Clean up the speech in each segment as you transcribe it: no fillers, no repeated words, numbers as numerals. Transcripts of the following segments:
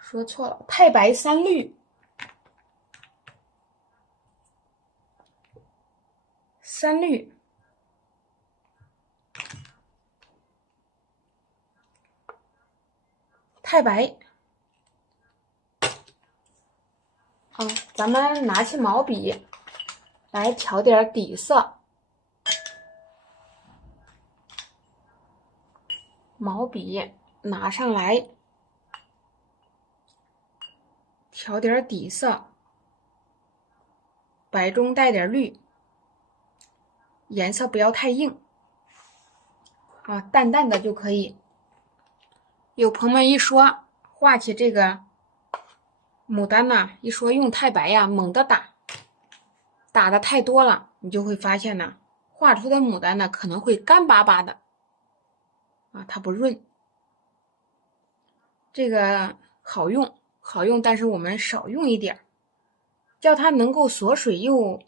说错了，太白三绿，三绿，太白。好，咱们拿起毛笔来调点底色，毛笔拿上来调点底色，白中带点绿，颜色不要太硬啊，淡淡的就可以。有朋友们一说画起这个牡丹呐，一说用太白呀，猛地打，打的太多了，你就会发现呢，画出的牡丹呢可能会干巴巴的啊，它不润。这个好用，但是我们少用一点，叫它能够锁水又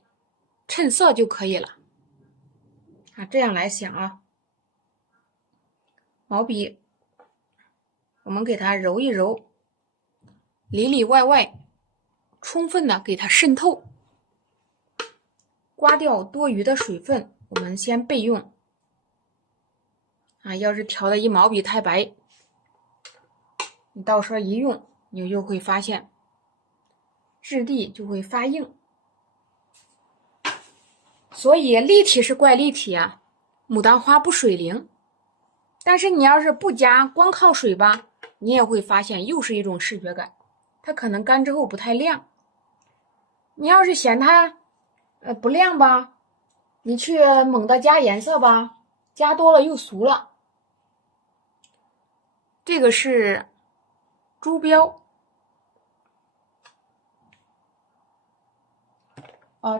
衬色就可以了啊。这样来想啊，毛笔我们给它揉一揉，里里外外充分的给它渗透，刮掉多余的水分，我们先备用啊。要是调的一毛笔太白，你到时候一用，你就会发现质地就会发硬。所以立体是怪立体啊，牡丹花不水灵，但是你要是不加，光靠水吧，你也会发现又是一种视觉感，它可能干之后不太亮。你要是嫌它不亮吧，你去猛地加颜色吧，加多了又俗了。这个是珠标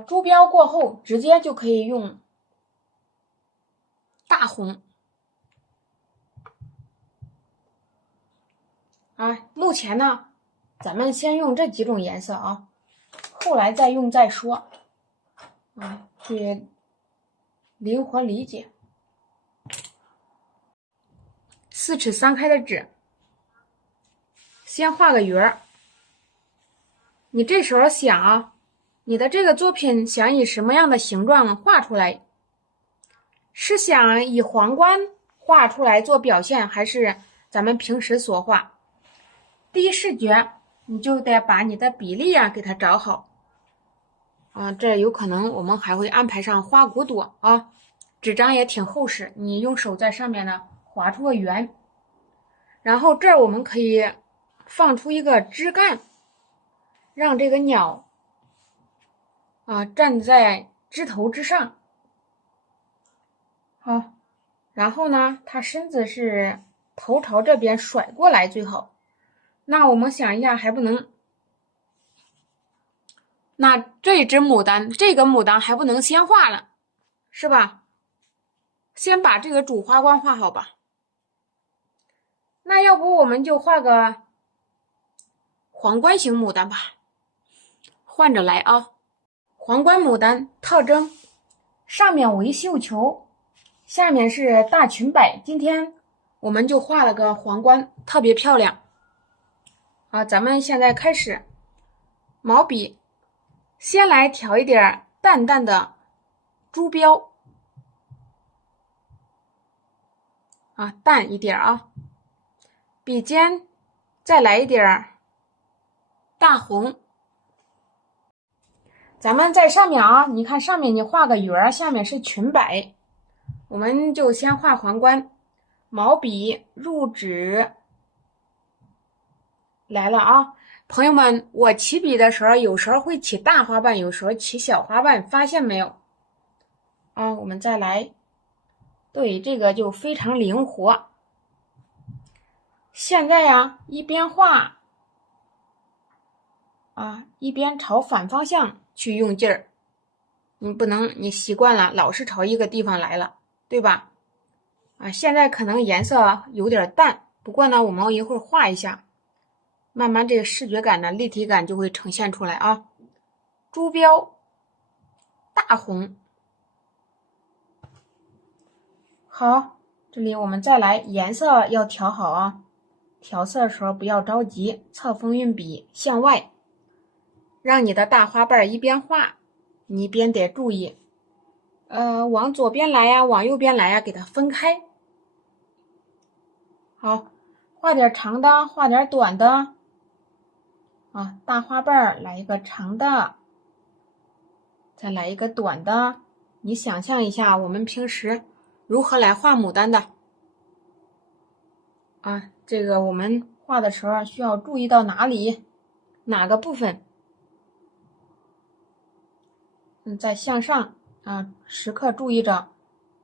珠标过后直接就可以用大红啊。目前呢，咱们先用这几种颜色啊，后来再用再说啊，去灵活理解。4尺3开的纸，先画个圆儿。你这时候想啊，你的这个作品想以什么样的形状画出来？是想以皇冠画出来做表现，还是咱们平时所画？第一视觉你就得把你的比例啊给它找好啊。这有可能我们还会安排上花骨朵啊，纸张也挺厚实，你用手在上面呢划出个圆，然后这儿我们可以放出一个枝干，让这个鸟啊站在枝头之上。好，然后呢，它身子是头朝这边甩过来最好。那我们想一下，还不能，那这只牡丹，这个牡丹还不能先画了，是吧？先把这个主花冠画好吧。那要不我们就画个皇冠型牡丹吧，换着来啊。皇冠牡丹特征，上面为绣球，下面是大裙摆。今天我们就画了个皇冠，特别漂亮。好，咱们现在开始，毛笔先来调一点淡淡的珠标啊，淡一点啊。笔尖再来一点大红。咱们在上面啊，你看上面你画个圆，下面是裙摆，我们就先画皇冠。毛笔入纸来了啊，朋友们，我起笔的时候有时候会起大花瓣，有时候起小花瓣，发现没有啊？我们再来，对，这个就非常灵活。现在呀，一边画啊，一边朝反方向去用劲儿，你不能，你习惯了老是朝一个地方来了，对吧？啊，现在可能颜色有点淡，不过呢，我们一会儿画一下，慢慢这个视觉感的立体感就会呈现出来啊。珠标大红，好，这里我们再来颜色要调好啊。调色的时候不要着急，侧锋运笔向外，让你的大花瓣一边画，你一边得注意，往左边来呀，往右边来呀，给它分开。好，画点长的，画点短的。啊，大花瓣来一个长的，再来一个短的。你想象一下，我们平时如何来画牡丹的？啊，这个我们画的时候需要注意到哪里？哪个部分？再向上啊，时刻注意着，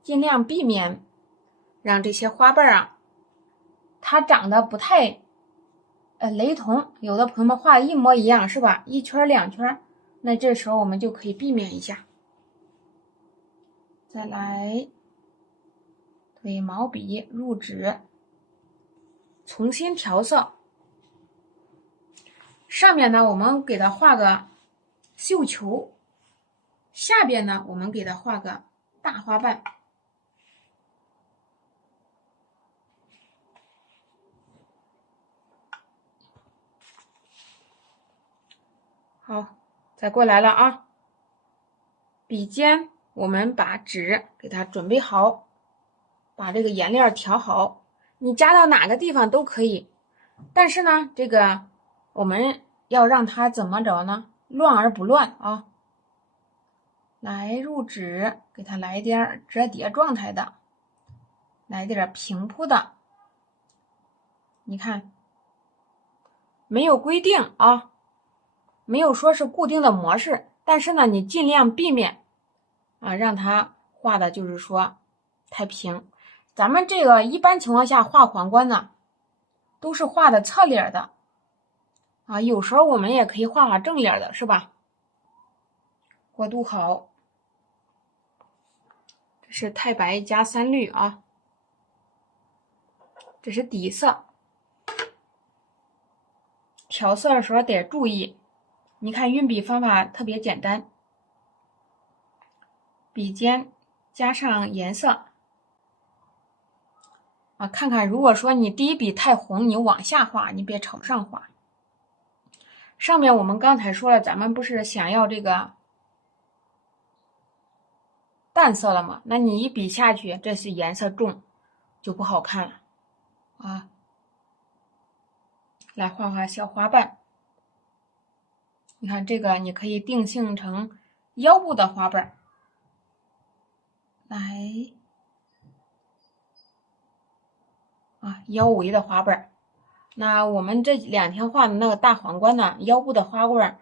尽量避免让这些花瓣啊，它长得不太雷同。有的朋友们画的一模一样，是吧？一圈两圈，那这时候我们就可以避免一下。再来对毛笔入纸，重新调色。上面呢，我们给它画个绣球，下边呢，我们给它画个大花瓣。好，再过来了啊！笔尖我们把纸给它准备好，把这个颜料调好，你加到哪个地方都可以。但是呢，这个我们要让它怎么着呢？乱而不乱啊！来入纸，给它来点折叠状态的，来点平铺的。你看，没有规定啊，没有说是固定的模式，但是呢，你尽量避免啊，让它画的就是说太平。咱们这个一般情况下画皇冠呢，都是画的侧脸的啊，有时候我们也可以画正脸的，是吧？过渡好，这是太白加3绿啊，这是底色。调色的时候得注意，你看运笔方法特别简单，笔尖加上颜色啊，看看如果说你第一笔太红，你往下画，你别朝上画。上面我们刚才说了，咱们不是想要这个淡色了吗？那你一笔下去，这是颜色重，就不好看了啊。来画画小花瓣，你看这个你可以定性成腰部的花瓣，来啊，腰围的花瓣。那我们这2天画的那个大皇冠呢，腰部的花瓣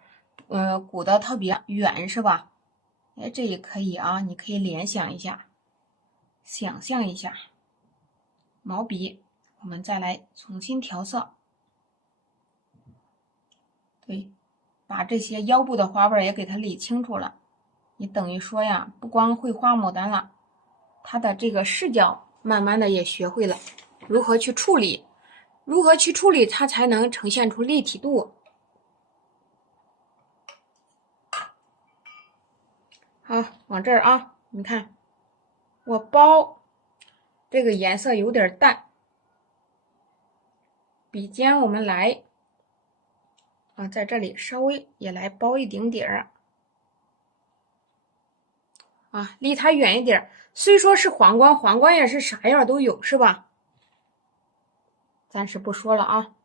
鼓得特别圆，是吧？哎，这也可以啊，你可以联想一下，想象一下。毛笔我们再来重新调色，对，把这些腰部的花瓣也给它理清楚了。你等于说呀，不光会画牡丹了，它的这个视角慢慢的也学会了如何去处理，它才能呈现出立体度。好，往这儿啊，你看我包这个颜色有点淡，笔尖我们来啊，在这里稍微也来包一丁点儿啊，离它远一点。虽说是皇冠，皇冠也是啥样都有，是吧？暂时不说了啊。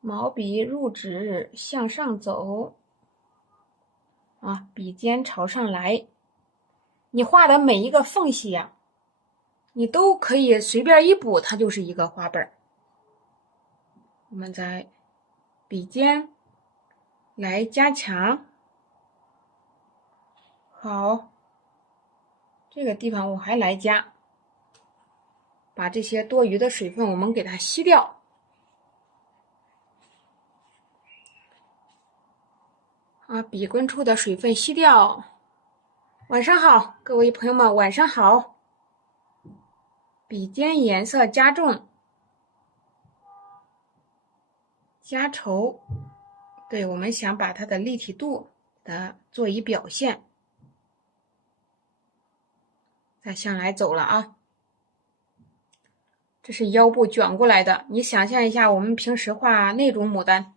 毛笔入纸向上走啊，笔尖朝上来。你画的每一个缝隙呀，你都可以随便一补，它就是一个花瓣。我们在笔尖来加强。好，这个地方我还来加，把这些多余的水分我们给它吸掉。啊，笔根处的水分吸掉。晚上好，各位朋友们，晚上好。笔尖颜色加重，加稠，对，我们想把它的立体度的做一表现。再向来走了啊，这是腰部卷过来的。你想象一下，我们平时画那种牡丹，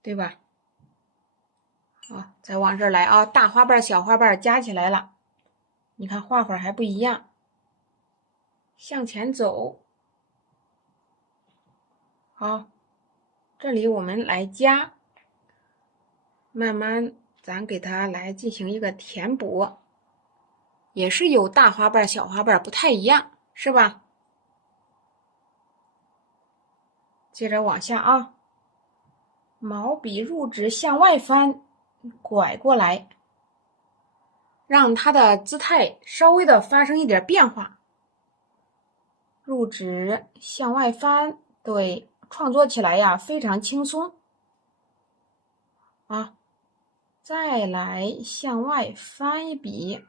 对吧？好，再往这儿来啊，大花瓣、小花瓣加起来了，你看画法还不一样。向前走，好，这里我们来加，慢慢咱给它来进行一个填补，也是有大花瓣、小花瓣，不太一样，是吧？接着往下啊，毛笔入纸向外翻，拐过来，让它的姿态稍微的发生一点变化。入纸向外翻，对，创作起来呀非常轻松啊。再来向外翻一笔，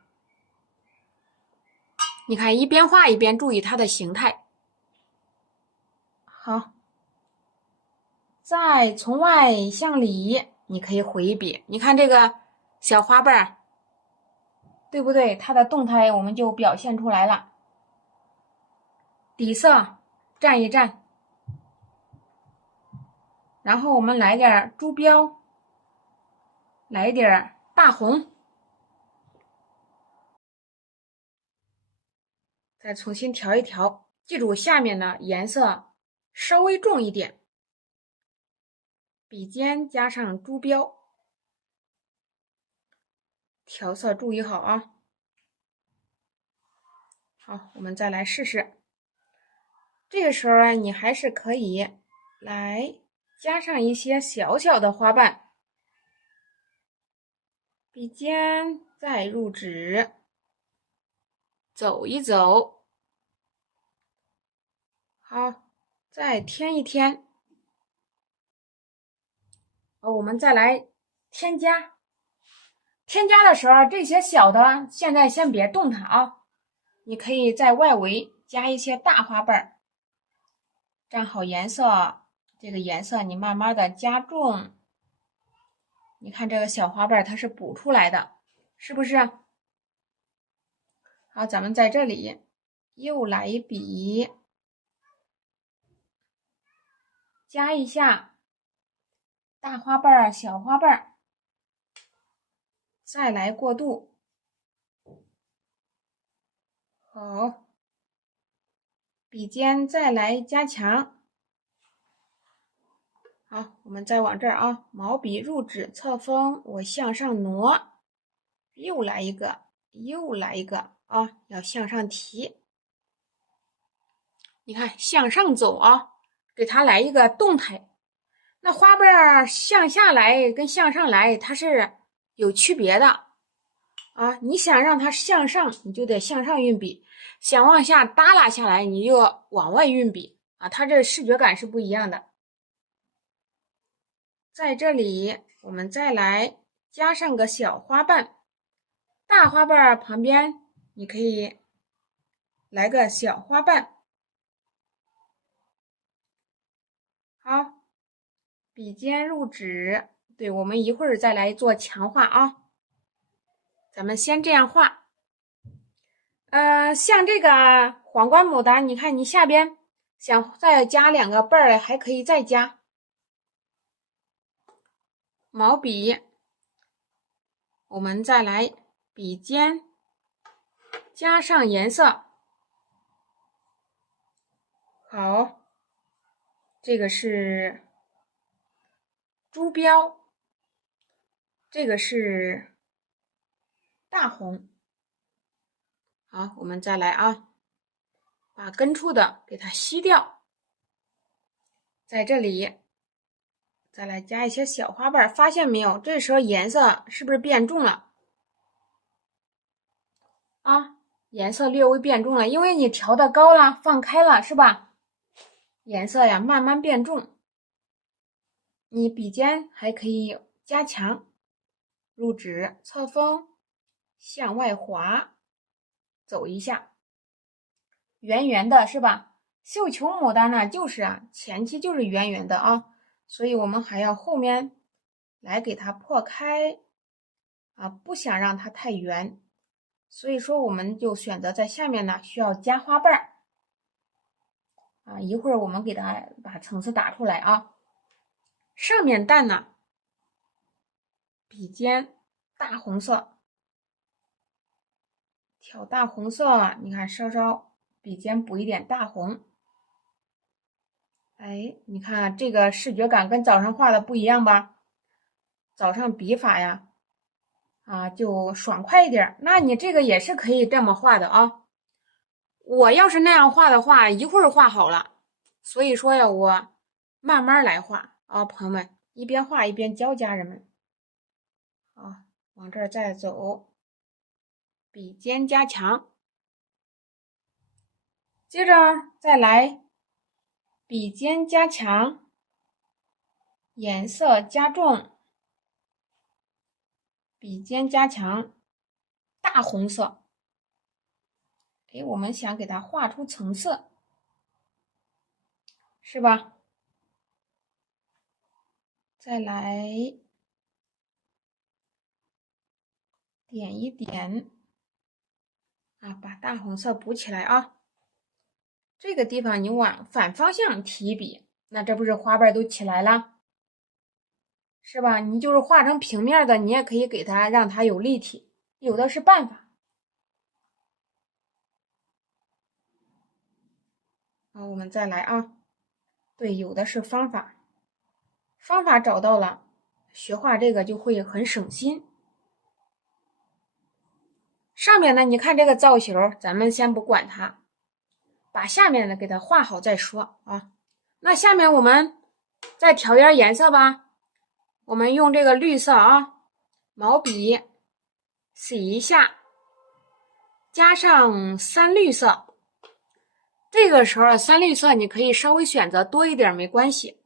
你看一边画一边注意它的形态。好，再从外向里，你可以回笔。你看这个小花瓣，对不对？它的动态我们就表现出来了。底色蘸一蘸，然后我们来点珠标，来点大红，再重新调一调。记住下面呢颜色稍微重一点，笔尖加上珠标，调色注意好啊。好，我们再来试试。这个时候啊，你还是可以来加上一些小小的花瓣，笔尖再入纸，走一走。好，再添一添。我们再来添加。添加的时候，这些小的现在先别动它啊，你可以在外围加一些大花瓣，蘸好颜色。这个颜色你慢慢的加重。你看这个小花瓣它是补出来的，是不是？好，咱们在这里又来一笔，加一下大花瓣、小花瓣，再来过渡。好，笔尖再来加强。好，我们再往这儿啊，毛笔入纸侧锋，我向上挪，又来一个，又来一个啊，要向上提。你看向上走啊，给它来一个动态。那花瓣向下来跟向上来它是有区别的啊。你想让它向上，你就得向上运笔；想往下耷拉下来，你就要往外运笔啊。它这视觉感是不一样的。在这里，我们再来加上个小花瓣，大花瓣旁边你可以来个小花瓣。好，笔尖入纸，对，我们一会儿再来做强化啊。咱们先这样画。像这个皇冠牡丹，你看你下边想再加两个瓣儿，还可以再加。毛笔，我们再来笔尖加上颜色。好，这个是珠标，这个是大红。好，我们再来啊，把根处的给它吸掉，在这里再来加一些小花瓣，发现没有？这时候颜色是不是变重了？啊，颜色略微变重了，因为你调的高了，放开了，是吧？颜色呀慢慢变重。你笔尖还可以加强，入纸侧锋，向外滑，走一下，圆圆的是吧？绣球牡丹呢，就是前期就是圆圆的啊，所以我们还要后面来给它破开啊，不想让它太圆，所以说我们就选择在下面呢需要加花瓣。啊，一会儿我们给它把层次打出来啊。上面淡呢，笔尖大红色，挑大红色，你看稍稍笔尖补一点大红。哎，你看这个视觉感跟早上画的不一样吧？早上笔法呀，就爽快一点。那你这个也是可以这么画的啊。我要是那样画的话，一会儿画好了。所以说呀，我慢慢来画啊，朋友们，一边画一边教家人们。好，往这儿再走，笔尖加强，接着再来笔尖加强，颜色加重，笔尖加强，大红色。哎，我们想给它画出层次，是吧？再来点一点啊，把大红色补起来啊。这个地方你往反方向提笔，那这不是花瓣都起来了，是吧？你就是画成平面的，你也可以给它让它有立体，有的是办法。好，我们再来啊。对，有的是方法，方法找到了，学画这个就会很省心。上面呢，你看这个造型，咱们先不管它，把下面的给它画好再说啊。那下面我们再调点颜色吧，我们用这个绿色啊，毛笔洗一下，加上三绿色。这个时候三绿色你可以稍微选择多一点没关系，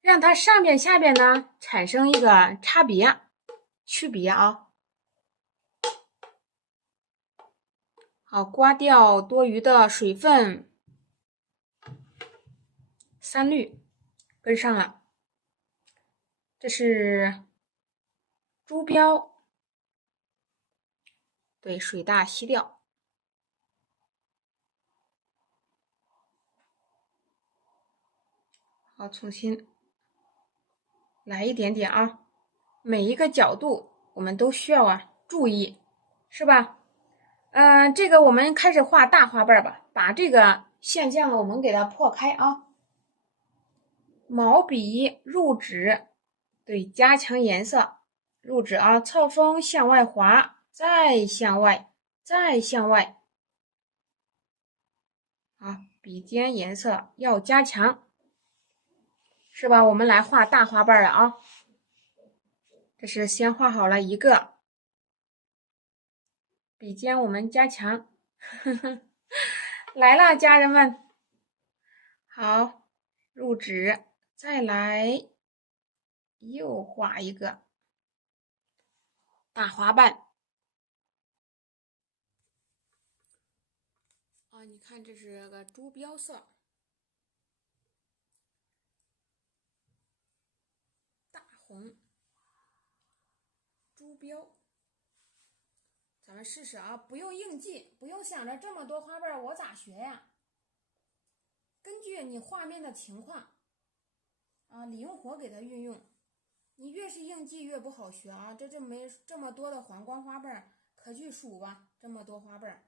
让它上边下边呢产生一个差别区别啊。好，刮掉多余的水分，三绿跟上了。这是珠标，对，水大吸掉。好，重新来一点点啊，每一个角度我们都需要注意，是吧？这个我们开始画大花瓣吧，把这个现象我们给它破开啊。毛笔入纸，对，加强颜色，入纸啊，侧锋向外滑，再向外，再向外。啊，笔尖颜色要加强，是吧？我们来画大花瓣了啊。这是先画好了一个，笔尖我们加强，来了，家人们。好，入纸，再来又画一个大花瓣。你看这是个珠标色，大红，珠标。咱们试试啊，不用硬记，不用想着这么多花瓣我咋学呀？根据你画面的情况灵活给它运用。你越是硬记越不好学啊！这没这么多的黄光花瓣，可去数吧，这么多花瓣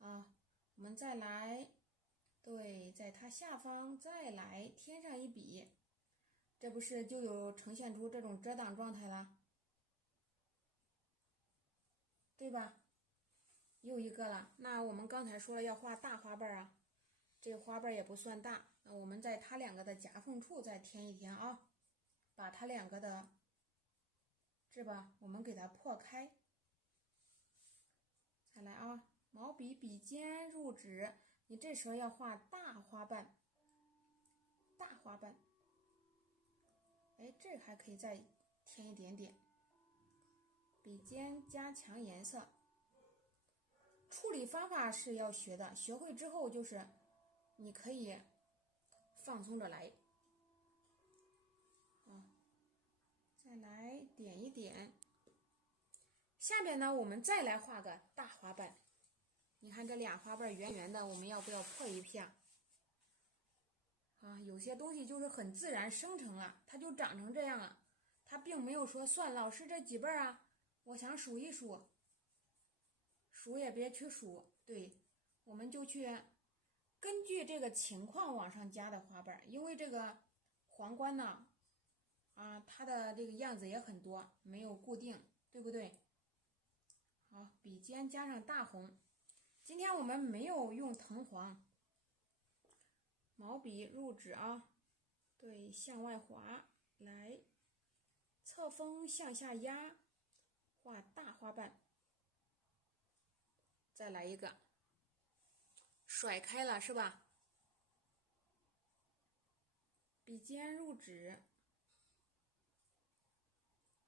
啊！我们再来，对，在它下方再来添上一笔，这不是就有呈现出这种遮挡状态了，对吧？又一个了。那我们刚才说了要画大花瓣啊，这个花瓣也不算大，那我们在它两个的夹缝处再添一添啊，把它两个的，是吧？我们给它破开。再来啊，毛笔笔尖入纸，你这时候要画大花瓣，大花瓣。哎，这还可以再添一点点。笔尖加强颜色，处理方法是要学的，学会之后就是你可以放松着来。再来点一点。下面呢，我们再来画个大花瓣。你看这俩花瓣圆圆的，我们要不要破一片？有些东西就是很自然生成了，它就长成这样了，它并没有说算老师这几辈啊，我想数一数，数也别去数，对，我们就去根据这个情况往上加的花瓣，因为这个皇冠呢，它的这个样子也很多，没有固定，对不对？好，笔尖加上大红，今天我们没有用藤黄，毛笔入纸啊，对，向外滑，来，侧锋向下压，画大花瓣，再来一个，甩开了是吧？笔尖入纸，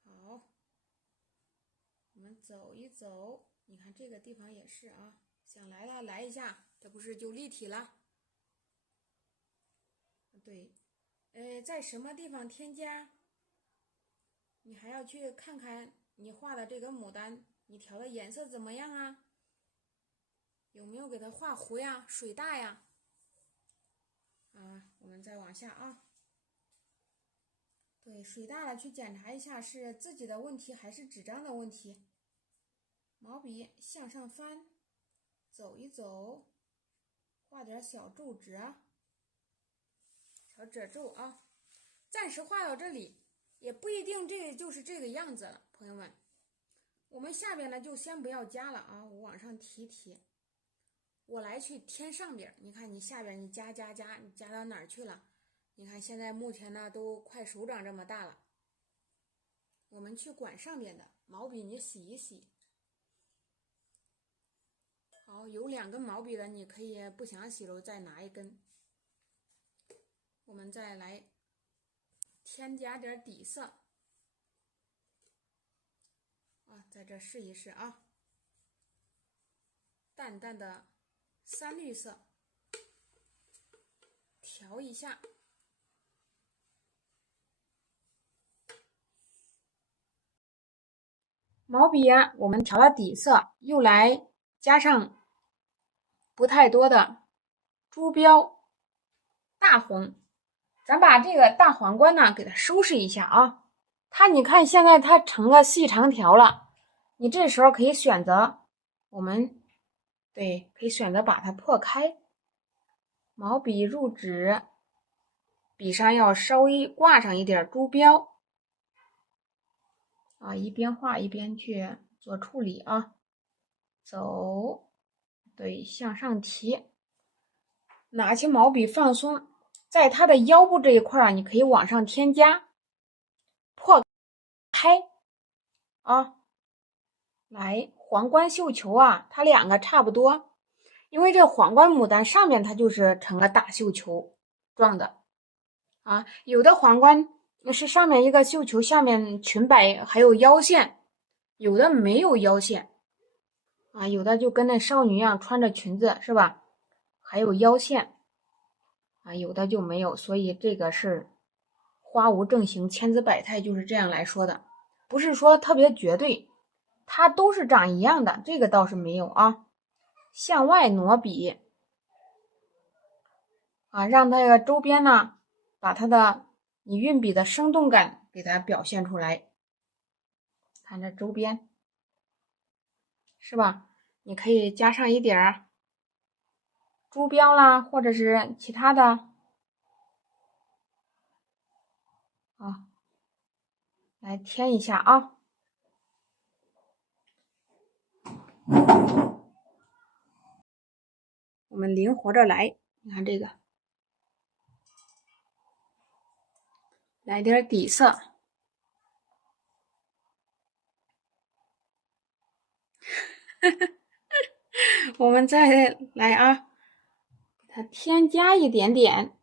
好，我们走一走，你看这个地方也是啊，想来了来一下，这不是就立体了？对，在什么地方添加？你还要去看看你画的这个牡丹，你调的颜色怎么样啊？有没有给它画糊呀、水大呀？我们再往下啊。对，水大了去检查一下是自己的问题还是纸张的问题。毛笔向上翻，走一走，画点小皱褶，小褶皱啊。暂时画到这里，也不一定这就是这个样子了，朋友们。我们下边呢就先不要加了啊，我往上提提，我来去添上边。你看你下边你加，你加到哪儿去了？你看现在目前呢都快手掌这么大了，我们去管上边的毛笔，你洗一洗。好，有2根毛笔的，你可以不想洗了再拿1根。我们再来添加点底色在这试一试啊，淡淡的3绿色，调一下。毛笔我们调了底色，又来加上不太多的朱标大红，咱把这个大皇冠呢给它收拾一下啊。你看现在它成了细长条了，你这时候可以选择可以选择把它破开，毛笔入纸，笔上要稍微挂上一点朱标一边画一边去做处理啊。走，对，向上提，拿起毛笔放松，在它的腰部这一块你可以往上添加，破开来，皇冠绣球它2个差不多，因为这皇冠牡丹上面它就是成了大绣球状的有的皇冠是上面一个绣球，下面裙摆还有腰线，有的没有腰线有的就跟那少女一样穿着裙子是吧？还有腰线有的就没有，所以这个是花无正形，千姿百态，就是这样来说的，不是说特别绝对，它都是长一样的，这个倒是没有向外挪笔让它这个周边呢，把它的你运笔的生动感给它表现出来。看这周边是吧？你可以加上一点朱标啦，或者是其他的来添一下我们灵活着来，你看这个，来点底色。我们再来给它添加一点点。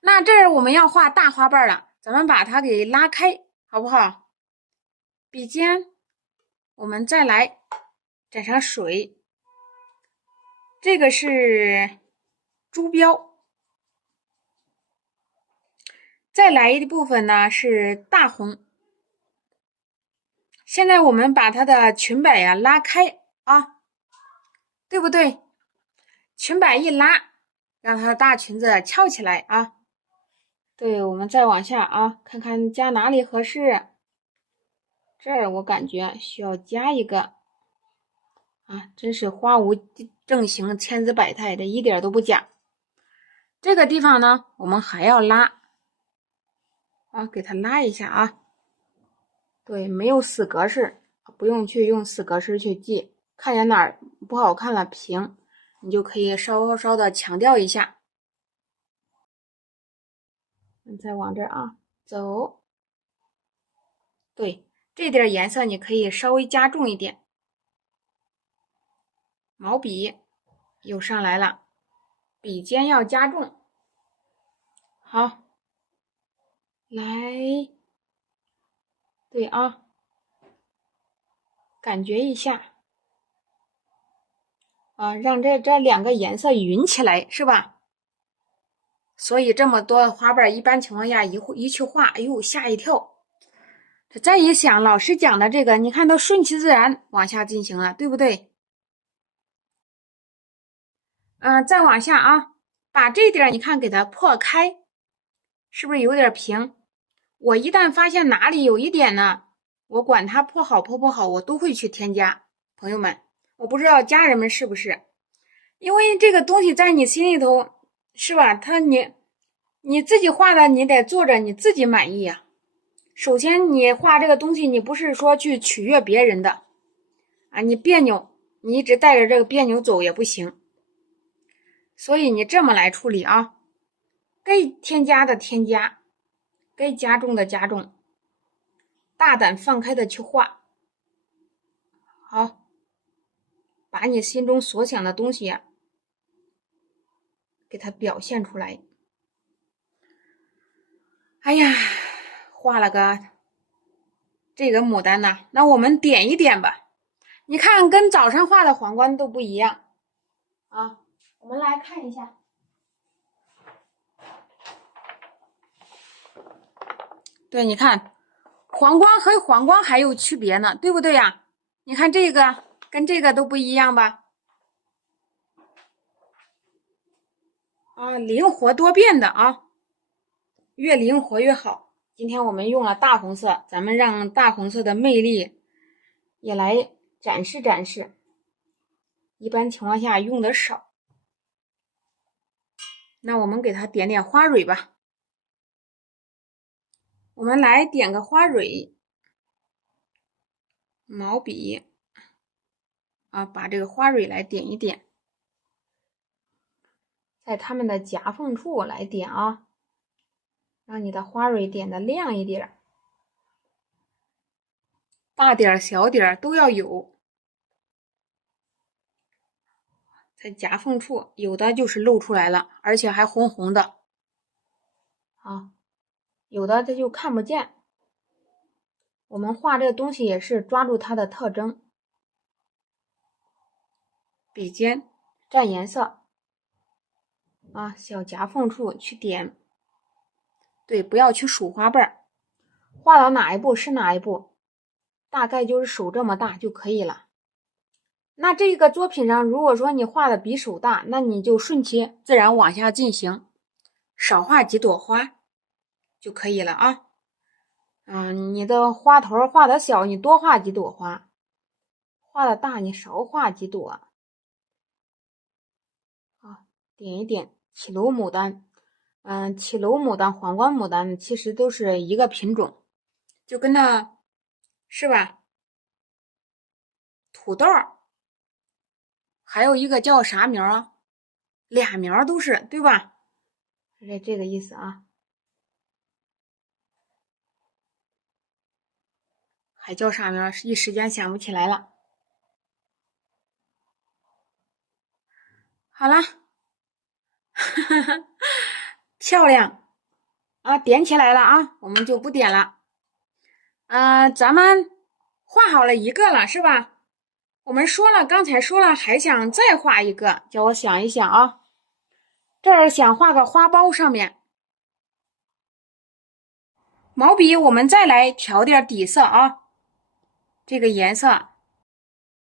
那这儿我们要画大花瓣了，咱们把它给拉开，好不好？笔尖，我们再来沾上水，这个是朱标，再来一部分呢是大红。现在我们把它的裙摆拉开对不对？裙摆一拉，让她的大裙子翘起来啊。对，我们再往下啊，看看加哪里合适。这儿我感觉需要加一个啊，真是花无正形，千姿百态，这一点都不假。这个地方呢，我们还要拉啊，给它拉一下啊。对，没有死格式，不用去用死格式去记，看见哪儿不好看了平，你就可以稍稍的强调一下。再往这儿啊走，对，这点颜色你可以稍微加重一点。毛笔又上来了，笔尖要加重。好，来，对啊，感觉一下啊，让这两个颜色匀起来，是吧？所以这么多花瓣，一般情况下一去画，哎呦吓一跳。再一想，老师讲的这个，你看都顺其自然往下进行了，对不对？再往下啊，把这点你看给它破开，是不是有点平？我一旦发现哪里有一点呢，我管它破好破不好，我都会去添加。朋友们，我不知道家人们是不是，因为这个东西在你心里头，是吧？你自己画的，你得做着你自己满意啊。首先，你画这个东西，你不是说去取悦别人的啊，你别扭，你一直带着这个别扭走也不行。所以你这么来处理啊，该添加的添加，该加重的加重，大胆放开的去画。好，把你心中所想的东西给它表现出来。哎呀，画了个这个牡丹呢，那我们点一点吧。你看，跟早上画的皇冠都不一样啊。我们来看一下，对，你看，皇冠和皇冠还有区别呢，对不对呀？你看这个跟这个都不一样吧？啊，灵活多变的啊，越灵活越好。今天我们用了大红色，咱们让大红色的魅力也来展示展示。一般情况下用的少，那我们给它点点花蕊吧。我们来点个花蕊，毛笔啊，把这个花蕊来点一点，在它们的夹缝处来点啊，让你的花蕊点的亮一点，大点小点都要有。在夹缝处，有的就是露出来了，而且还红红的，啊，有的它就看不见。我们画这个东西也是抓住它的特征，笔尖蘸颜色，啊，小夹缝处去点，对，不要去数花瓣，画到哪一步是哪一步，大概就是手这么大就可以了。那这个作品上，如果说你画的比手大，那你就顺其自然往下进行，少画几朵花就可以了啊。你的花头画的小，你多画几朵花；画的大，你少画几朵。啊，点一点绮罗牡丹，绮罗牡丹、皇冠牡丹其实都是一个品种，就跟那是吧？土豆。还有一个叫啥苗啊？俩苗都是，对吧？是这个意思啊。还叫啥苗？一时间想不起来了。好了，漂亮啊！点起来了啊，我们就不点了。咱们画好了一个了，是吧？我们说了，刚才说了，还想再画一个，叫我想一想啊。这儿想画个花苞上面，毛笔我们再来调点底色啊。这个颜色